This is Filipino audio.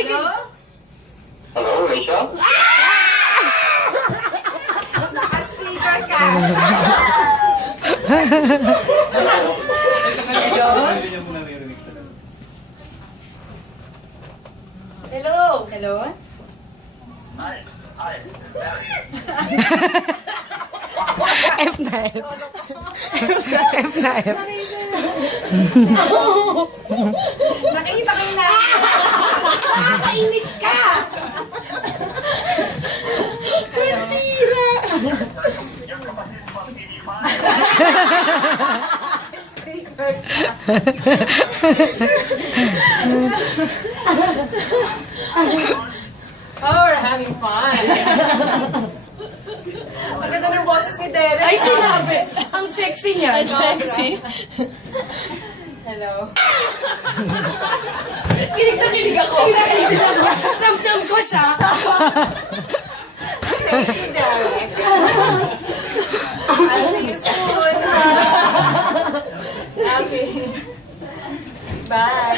Hello, Rachel? Naka-speaker ka. Hello. Hello? F na F. F na F. Nakikita ko na. Nakakainis ka. Sira. Speaker Oh, we're having fun. Ang ganda ng boses ni Derek. Ay, sinabi. Ang sexy niya. Sexy. Hello. Kilig na kilig ako. Ramdam ko siya. Thank you, Derek. I'll see you soon. Okay. Bye.